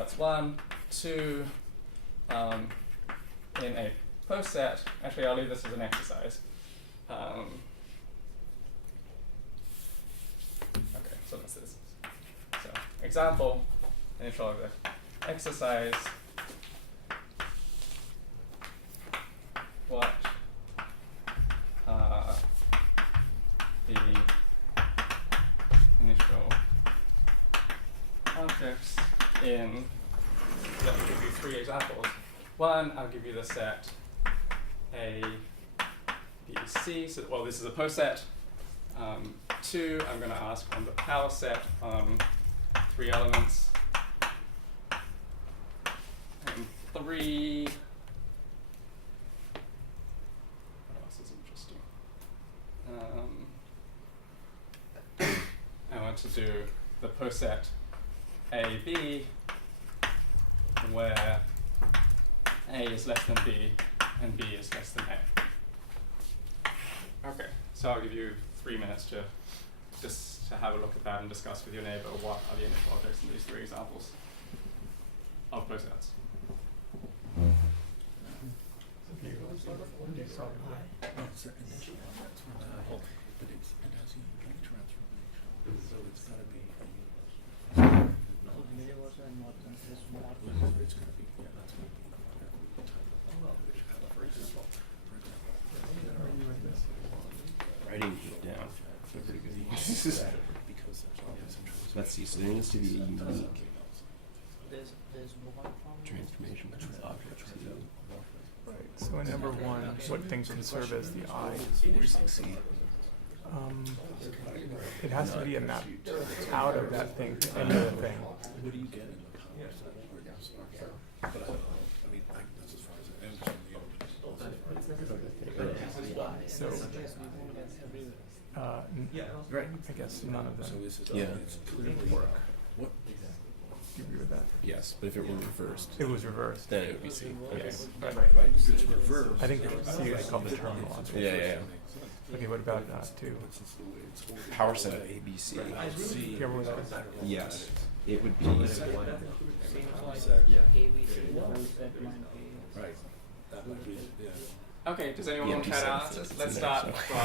that's 1, 2, in a post set. Actually, I'll leave this as an exercise. Okay, so this is. So, example, initial object, exercise, what are the initial objects in, let me give you 3 examples. 1, I'll give you the set A, B, C. So, well, this is a post set. 2, I'm going to ask on the power set 3 elements. And 3, what else is interesting? I want to do the post set A, B, where A is less than B and B is less than A. Okay, so I'll give you 3 minutes to just to have a look at that and discuss with your neighbor what are the initial objects in these 3 examples of post sets. Writing it down. They're pretty good. Let's see. So there needs to be a unique transformation of objects. Right. So in number 1, what things would serve as the I? It has to be a map out of that thing to any other thing. What do you get in the concept? But I mean, that's as far as I understand the objects. So, Right. I guess none of So them. this is Yeah. it's clearly Work. what Do you agree with that? Yes, but if it were reversed, It was reversed. then it would be C. Okay. Yes. right, it's reversed. I think C is called the terminal object. Yeah. Okay, what about 2? Power set of A, B, C. Do you remember what that is? Yes. It would be. Right. That might be, yeah. Okay, does anyone Yeah, want to try to P7 answer? is Let's in start there, from.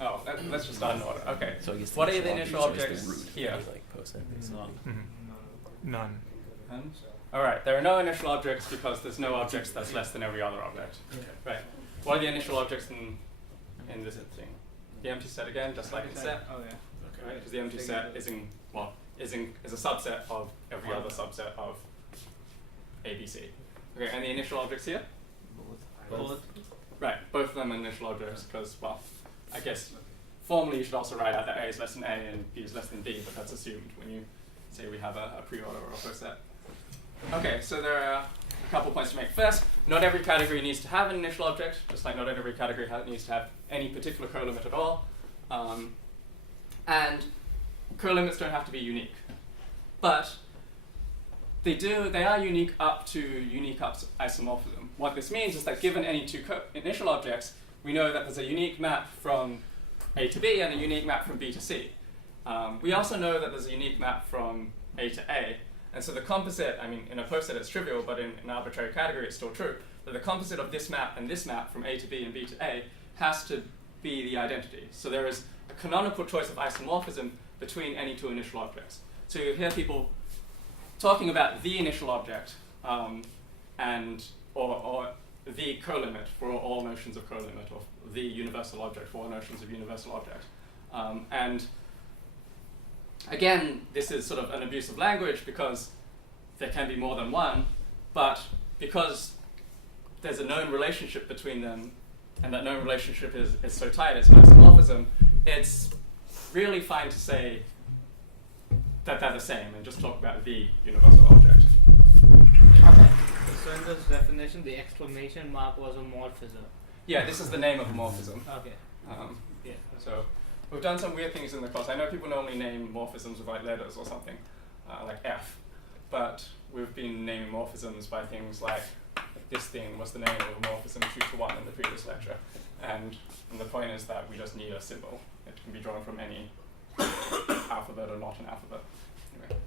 Right. Let's just start in order. Okay. So I guess What are the initial object is objects the root, here? like post set based on. None. All right, there are no initial objects because there's no objects that's less than every other object. Right. What are the initial objects in this thing? The empty set again, just like in set. Oh yeah. Right? Because the empty set is a subset of every other subset of ABC. Okay, and the initial objects here? Both. Right, both of them are initial objects because, well, I guess formally you should also write out that A is less than A and B is less than B, but that's assumed when you say we have a pre-order or a post set. Okay, so there are a couple points to make. First, not every category needs to have an initial object, just like not every category needs to have any particular colimit at all. And colimits don't have to be unique. But they are unique up to unique isomorphism. What this means is that given any 2 initial objects, we know that there's a unique map from A to B and a unique map from B to C. We also know that there's a unique map from A to A. And so the composite, I mean, in a post set it's trivial, but in an arbitrary category it's still true, that the composite of this map and this map from A to B and B to A has to be the identity. So there is a canonical choice of isomorphism between any 2 initial objects. So you hear people talking about the initial object or the colimit for all notions of colimit, or the universal object for all notions of universal object. And again, this is sort of an abuse of language because there can be more than one, but because there's a known relationship between them, and that known relationship is so tight, it's an isomorphism, it's really fine to say that they're the same and just talk about the universal object. Okay. So in this definition, the exclamation mark was a morphism. Yeah, this is the name of a morphism. Okay. Yeah. So we've done some weird things in the course. I know people normally name morphisms with like letters or something, like F, but we've been naming morphisms by things like this thing was the name of a morphism 2-to-1 in the previous lecture. And the point is that we just need a symbol. It can be drawn from any alphabet or not an alphabet. Anyway.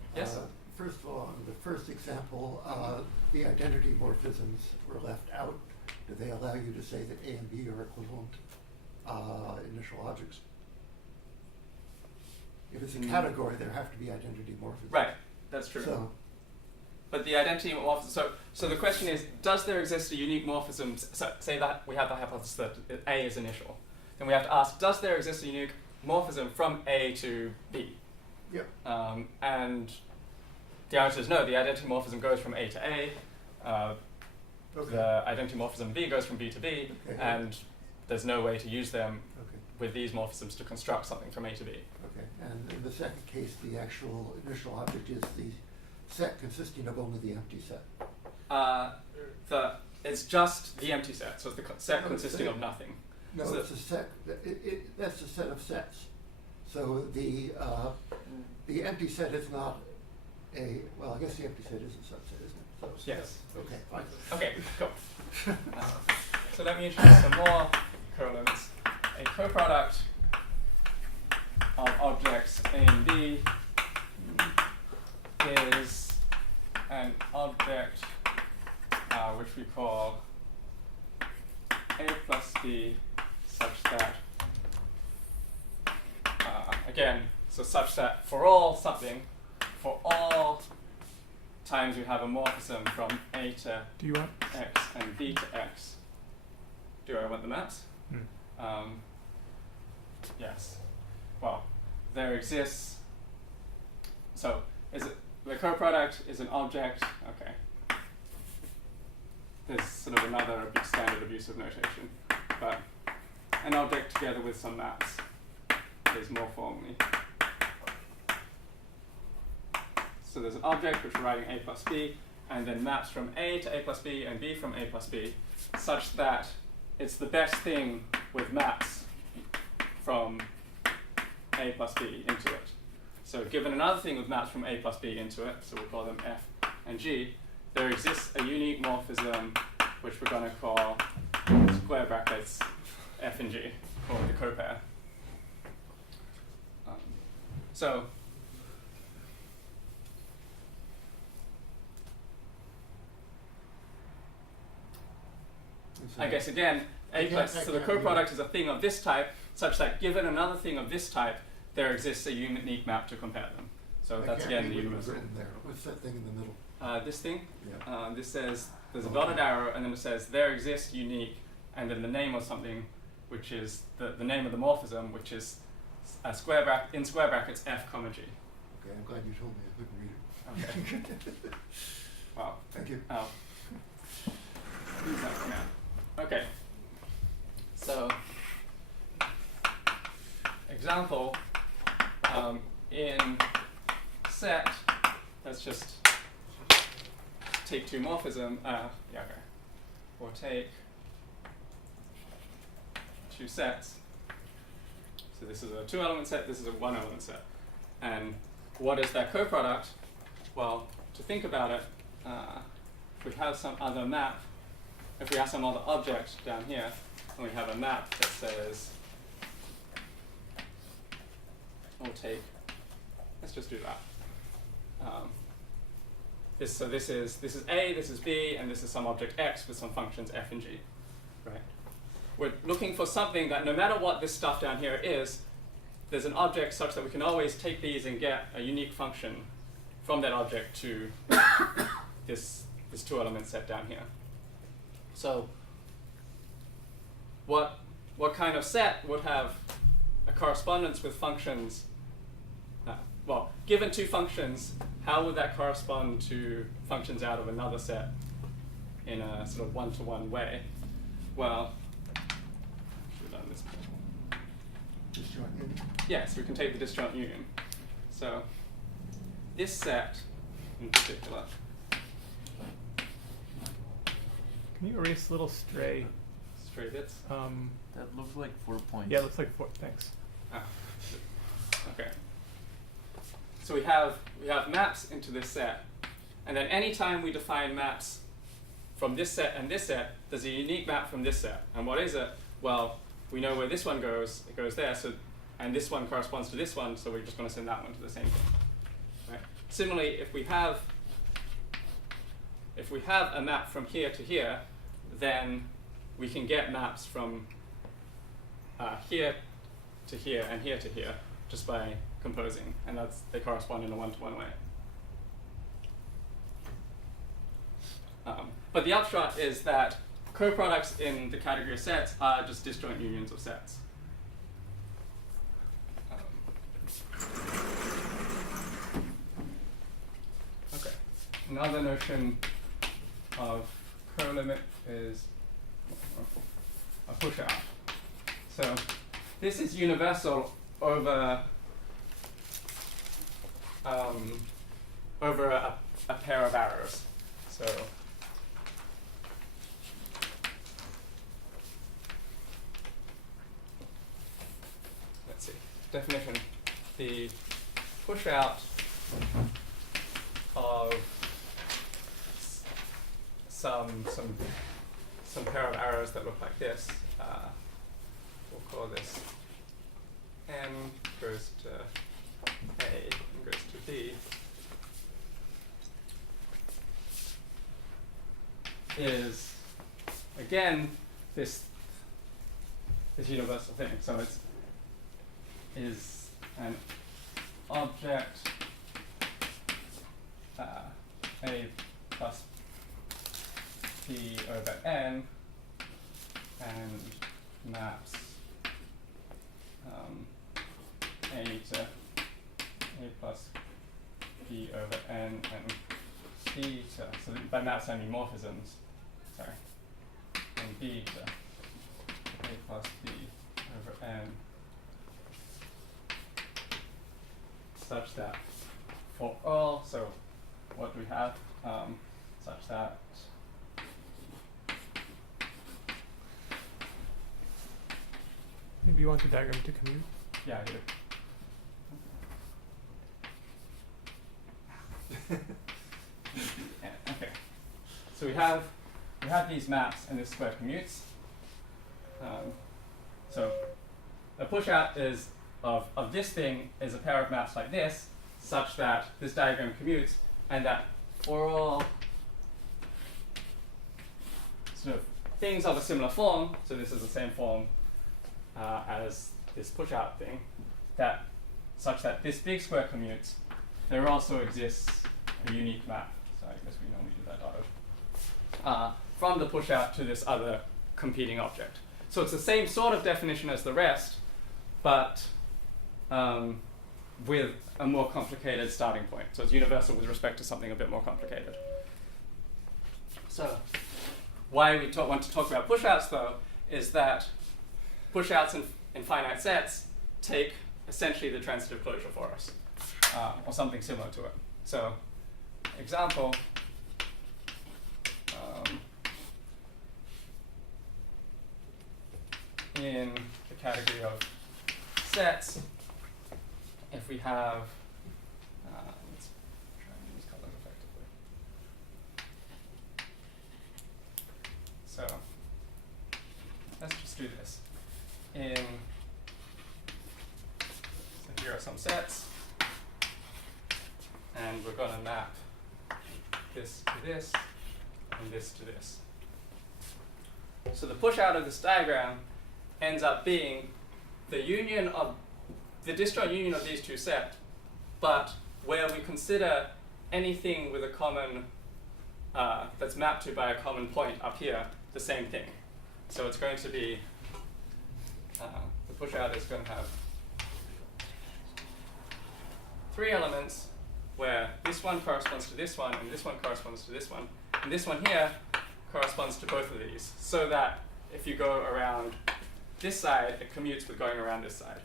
example, the identity morphisms were left out. Do they allow you to say that A and B are equivalent initial objects? If it's a category, there have to be identity morphisms. Right, that's true. So, But the identity morphism, so the question is, does there exist a unique morphism? So say that we have the hypothesis that A is initial. Then we have to ask, does there exist a unique morphism from A to B? yeah. And the answer is no. The identity morphism goes from A to A. Okay. The identity morphism B goes from B to B, Okay. and there's no way to use them Okay. with these morphisms to construct something from A to B. Okay. And in the second case, the actual initial object is the set consisting of only the empty set. It's just the empty set, so it's the set No, consisting it's of nothing. No, So it's a set. That's a set of sets. So the empty set is not a. Well, I guess the empty set is a subset, isn't it? So Yes. Okay. Fine. Okay, cool. So let me introduce some more colimits. A coproduct of objects A and B is an object which we call A plus B such that, again, so such that for all something, for all times we have a morphism from A to Do you want? X and B to X. Do I want the maps? Yes. Well, there exists. So, is it the coproduct is an object? Okay. There's sort of another standard abusive notation, but an object together with some maps is more formally. So there's an object which we're writing A plus B, and then maps from A to A plus B and B from A plus B, such that it's the best thing with maps from A plus B into it. So given another thing with maps from A plus B into it, so we'll call them F and G, there exists a unique morphism which we're going to call square brackets F and G, or the copair. So I guess again, A plus, so the coproduct is a thing of this type, such that given another thing of this type, there exists a unique map to compare them. So that's again the universal. There. What's that thing in the middle? This thing, Yeah. this says, there's a dotted arrow, and then it says there exists unique, and then the name of something, which is the name of the morphism, which is a square in square brackets F comma G. Okay, I'm glad you told me. I couldn't read it. Okay. Wow. Thank you. Oh. Use that for now. Okay. So, example, in set, let's just take two morphism, yeah, okay. Or take two sets. So this is a 2-element set, this is a 1-element set. And what is that coproduct? Well, to think about it, if we have some other map, if we have some other object down here, and we have a map that says, we'll take, let's just do that. So this is A, this is B, and this is some object X with some functions F and G, right? We're looking for something that no matter what this stuff down here is, there's an object such that we can always take these and get a unique function from that object to this 2-element set down here. So what kind of set would have a correspondence with functions? Well, given two functions, how would that correspond to functions out of another set in a sort of one-to-one way? Well, should have done this before. Disjoint union. Yes, we can take the disjoint union. So this set in particular. Can you erase little stray? Stray bits. That looks like 4 points. Yeah, it looks like 4. Thanks. Ah, okay. So we have maps into this set, and then anytime we define maps from this set and this set, there's a unique map from this set. And what is it? Well, we know where this one goes. It goes there. So, and this one corresponds to this one. So we're just going to send that one to the same thing. Right? Similarly, if we have if we have a map from here to here, then we can get maps from here to here and here to here just by composing, and they correspond in a one-to-one way. But the upshot is that coproducts in the category of sets are just disjoint unions of sets. Okay. Another notion of colimit is a push-out. So this is universal over a pair of arrows. So let's see. Definition: the push-out of some pair of arrows that look like this. We'll call this M goes to A and goes to B. Is again this universal thing. So it's is an object A plus B over N and maps A to A plus B over N and B to, so by maps I mean morphisms, sorry, and B to A plus B over N such that for all, so what do we have? Such that Maybe you want the diagram to commute? yeah, I do. Yeah, okay. So we have these maps and this square commutes. So a push out is of this thing is a pair of maps like this, such that this diagram commutes, and that for all sort of things of a similar form, so this is the same form as this push out thing, that such that this big square commutes, there also exists a unique map. So I guess we normally do that dot from the push out to this other competing object. So it's the same sort of definition as the rest, but with a more complicated starting point. So it's universal with respect to something a bit more complicated. So why we want to talk about push-outs, though, is that push-outs in finite sets take essentially the transitive closure for us, or something similar to it. So example, in the category of sets, if we have, let's try and use color effectively. So let's just do this. So here are some sets, and we're going to map this to this, and this to this. So the push out of this diagram ends up being the union of the disjoint union of these two sets, but where we consider anything with a common that's mapped to by a common point up here the same thing. So it's going to be the push out is going to have three elements where this one corresponds to this one, and this one corresponds to this one, and this one here corresponds to both of these, so that if you go around this side, it commutes with going around this side.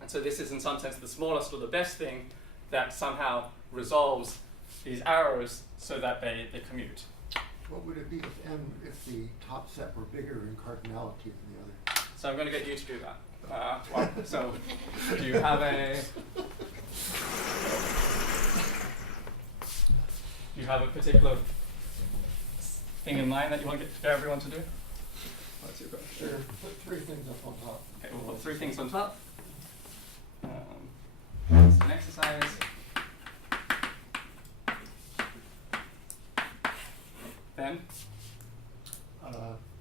And so this is in some sense the smallest or the best thing that somehow resolves these arrows so that they commute. What would it be if the top set were bigger in cardinality than the other? So I'm going to get you to do that. So do you have a particular thing in mind that you want to get everyone to do? What's your question? Sure. Put three things up on top. Okay, we'll put three things on top. It's an exercise. Ben?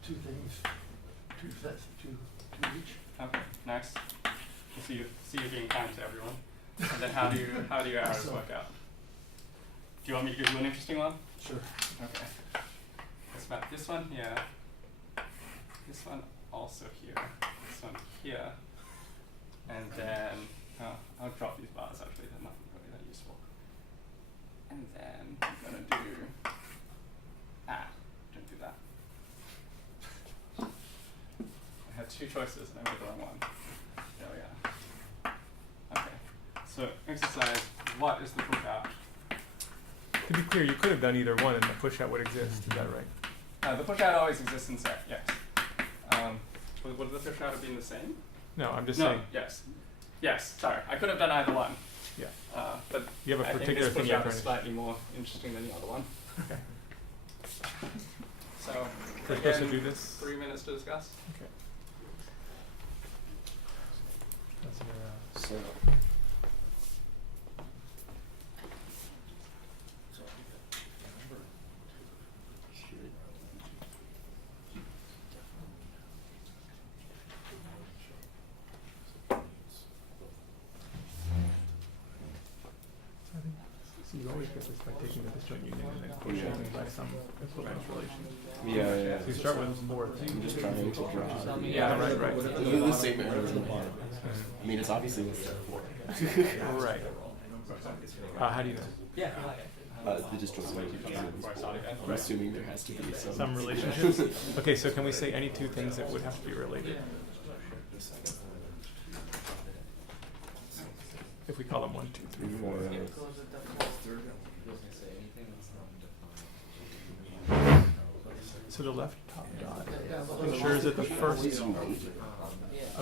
Two things, two sets, two each. Okay, nice. See you being kind to everyone. And then how do your arrows work out? Do you want me to give you an interesting one? Sure. Okay. Let's map this one here. This one also here. This one here. And then I'll drop these bars actually, they're not really that useful. And then I'm gonna do don't do that. I had two choices and I made the wrong one. There we are. Okay. So exercise, what is the push out? To be clear, you could have done either one and the push out would exist, is that right? The push out always exists in set, yes. Would the push out have been the same? No, I'm just No, saying. yes. Yes, sorry. I could have done either one. Yeah. But You have a I think particular this thing push you're out trying is to. slightly more interesting than the other one. Okay. So We're supposed to again, do this. 3 minutes to discuss. Okay. That's your, So, I think, so you always get this by taking the disjoint union and then pushing by some equivalence relation. yeah. So you start with 4 I'm things. just trying to draw. Yeah, right. The same arrows in the bottom. I mean, it's obviously with step 4. Right. How do you know? The disjoint union is 4. I'm assuming there has to be Some relationships? Okay, so can we say any two things that would have to be related? If we call them 1, 2, 3, 4. So the left top dot ensures that the first up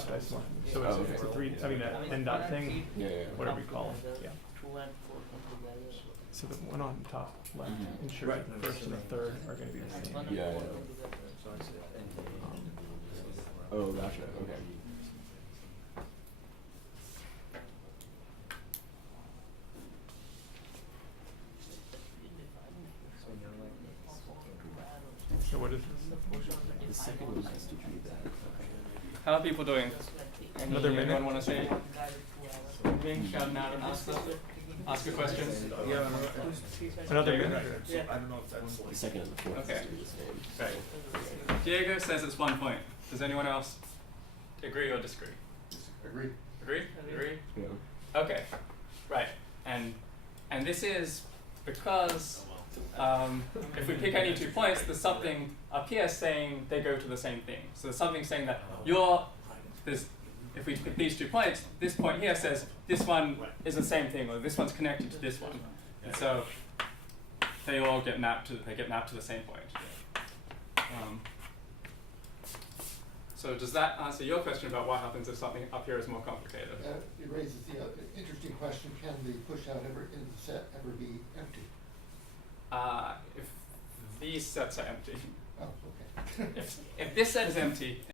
isomorphism. So it's a 3, I mean, an n dot thing, Yeah. whatever you call it. Yeah. So the one on top left ensures that the first and the third are going to be the same. Yeah. Oh, gotcha. Okay. So what is this? The second one has to be that. How are people doing? Another minute? Anyone want to say anything? Shout out and ask a question. Another minute? I don't know if that's The second and the fourth Okay. has to be the same. Right. Diego says it's 1 point. Does anyone else agree or disagree? Agree. Agree? Agree? Yeah. Okay. Right. And this is because if we pick any 2 points, there's something up here saying they go to the same thing. So there's something saying that if we pick these 2 points, this point here says this one is the same thing, or this one's connected to this one. And so they all get mapped to the same point. So does that answer your question about what happens if something up here is more complicated? It raises the interesting question, can the push out in the set ever be empty? If these sets are empty. Oh, okay. If this set is empty,